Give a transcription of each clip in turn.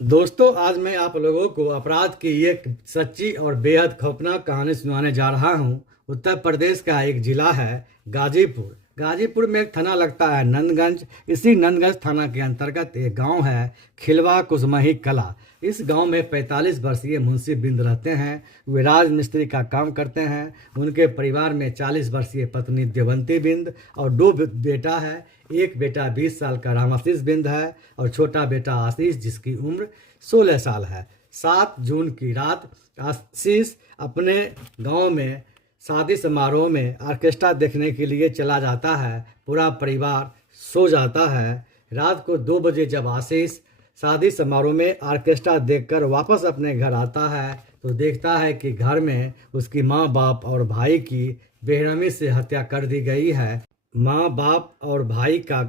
दोस्तों, आज मैं आप लोगों को अपराध की एक सच्ची और बेहद खौफनाक कहानी सुनाने जा रहा हूं। उत्तर प्रदेश का एक जिला है गाजीपुर। गाजीपुर में एक थाना लगता है नंदगंज। इसी नंदगंज थाना के अंतर्गत एक गांव है खिलवा कुसमही कला। इस गांव में 45 वर्षीय मुंशी बिंद रहते हैं। वे राज मिस्त्री का काम करते हैं। उनके परिवार में 40 वर्षीय पत्नी देवंती बिंद और दो बेटा है। एक बेटा 20 साल का रामाशीष बिंद है और छोटा बेटा आशीष जिसकी उम्र 16 साल है। 7 जून की रात आशीष अपने गांव में शादी समारोह में ऑर्केस्ट्रा देखने के लिए चला जाता है। पूरा परिवार सो जाता है। रात को 2 बजे जब आशीष शादी समारोह में ऑर्केस्ट्रा देखकर वापस अपने घर आता है तो देखता है कि घर में उसकी माँ, बाप और भाई की बेरहमी से हत्या कर दी गई है। माँ, बाप और भाई का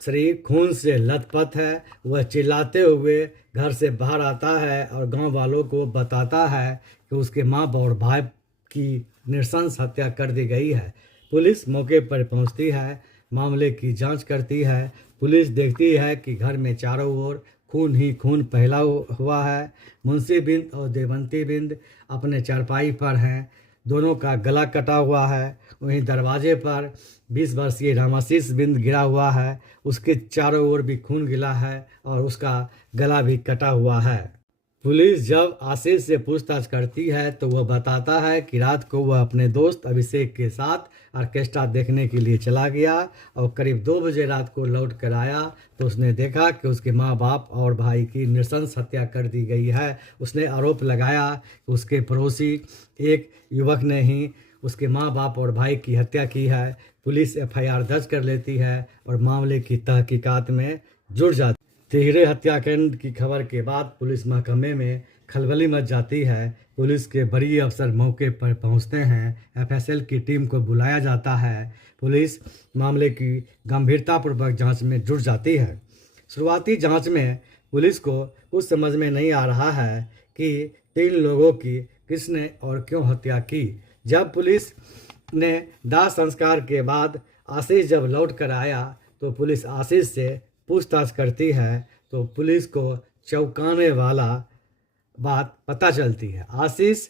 शरीर खून से लथपथ है। वह चिल्लाते हुए घर से बाहर आता है और गांव वालों को बताता है कि उसके माँ, बाप और भाई की नृशंस हत्या कर दी गई है। पुलिस मौके पर पहुंचती है, मामले की जांच करती है। पुलिस देखती है कि घर में चारों ओर खून ही खून फैला हुआ है। मुंशी बिंद और देवंती बिंद अपने चारपाई पर हैं। दोनों का गला कटा हुआ है। वहीं दरवाजे पर 20 वर्षीय रामाशीष बिंद गिरा हुआ है। उसके चारों ओर भी खून गिला है और उसका गला भी कटा हुआ है। पुलिस जब आशीष से पूछताछ करती है तो वह बताता है कि रात को वह अपने दोस्त अभिषेक के साथ ऑर्केस्ट्रा देखने के लिए चला गया और करीब 2 बजे रात को लौट कर आया तो उसने देखा कि उसके माँ, बाप और भाई की नृशंस हत्या कर दी गई है। उसने आरोप लगाया कि उसके पड़ोसी एक युवक ने ही उसके माँ, बाप और भाई की हत्या की है। पुलिस एफआईआर दर्ज कर लेती है और मामले की तहकीकात में जुट जाती है। तिहरे हत्याकांड की खबर के बाद पुलिस महकमे में खलबली मच जाती है। पुलिस के वरीय अफसर मौके पर पहुंचते हैं। एफएसएल की टीम को बुलाया जाता है। पुलिस मामले की गंभीरतापूर्वक जांच में जुट जाती है। शुरुआती जांच में पुलिस को कुछ समझ में नहीं आ रहा है कि 3 लोगों की किसने और क्यों हत्या की। जब पुलिस ने दाह संस्कार के बाद आशीष जब लौट कर आया तो पुलिस आशीष से पूछताछ करती है तो पुलिस को चौंकाने वाला बात पता चलती है। आशीष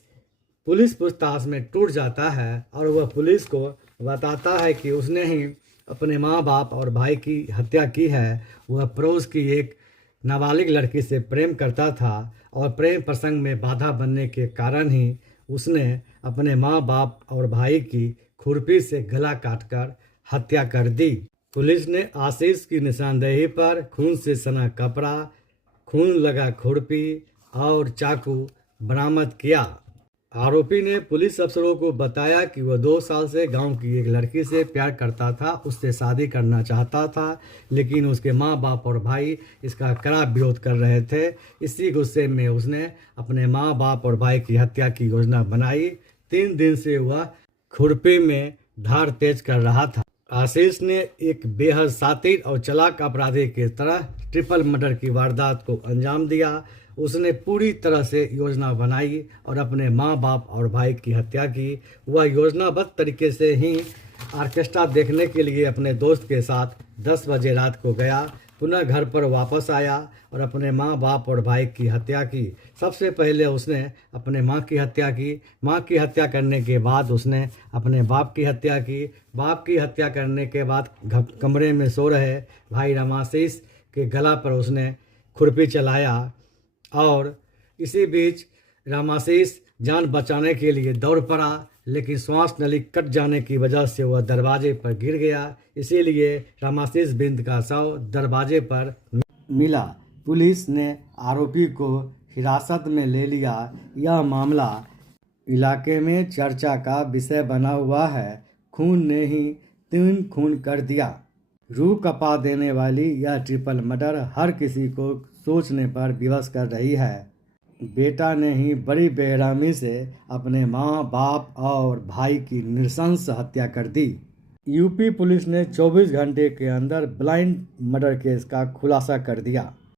पुलिस पूछताछ में टूट जाता है और वह पुलिस को बताता है कि उसने ही अपने माँ, बाप और भाई की हत्या की है। वह पड़ोस की एक नाबालिग लड़की से प्रेम करता था और प्रेम प्रसंग में बाधा बनने के कारण ही उसने अपने माँ, बाप और भाई की खुरपी से गला काटकर हत्या कर दी। पुलिस ने आशीष की निशानदेही पर खून से सना कपड़ा, खून लगा खुरपी और चाकू बरामद किया। आरोपी ने पुलिस अफसरों को बताया कि वह 2 साल से गांव की एक लड़की से प्यार करता था, उससे शादी करना चाहता था, लेकिन उसके माँ, बाप और भाई इसका कड़ा विरोध कर रहे थे। इसी गुस्से में उसने अपने माँ, बाप और भाई की हत्या की योजना बनाई। 3 दिन से वह खुरपी में धार तेज कर रहा था। आशीष ने एक बेहद शातिर और चालाक अपराधी की तरह ट्रिपल मर्डर की वारदात को अंजाम दिया। उसने पूरी तरह से योजना बनाई और अपने माँ, बाप और भाई की हत्या की। वह योजनाबद्ध तरीके से ही ऑर्केस्ट्रा देखने के लिए अपने दोस्त के साथ 10 बजे रात को गया। पुनः घर पर वापस आया और अपने माँ, बाप और भाई की हत्या की। सबसे पहले उसने अपने माँ की हत्या की। माँ की हत्या करने के बाद उसने अपने बाप की हत्या की। बाप की हत्या करने के बाद कमरे में सो रहे भाई रामाशीष के गला पर उसने खुरपी चलाया और इसी बीच रामाशीष जान बचाने के लिए दौड़ पड़ा, लेकिन श्वास नली कट जाने की वजह से वह दरवाजे पर गिर गया। इसीलिए रामाशीष बिंद का शव दरवाजे पर मिला। पुलिस ने आरोपी को हिरासत में ले लिया। यह मामला इलाके में चर्चा का विषय बना हुआ है। खून ने ही 3 खून कर दिया। रूह कपा देने वाली यह ट्रिपल मर्डर हर किसी को सोचने पर विवश कर रही है। बेटा ने ही बड़ी बेरहमी से अपने माँ, बाप और भाई की नृशंस हत्या कर दी। यूपी पुलिस ने 24 घंटे के अंदर ब्लाइंड मर्डर केस का खुलासा कर दिया।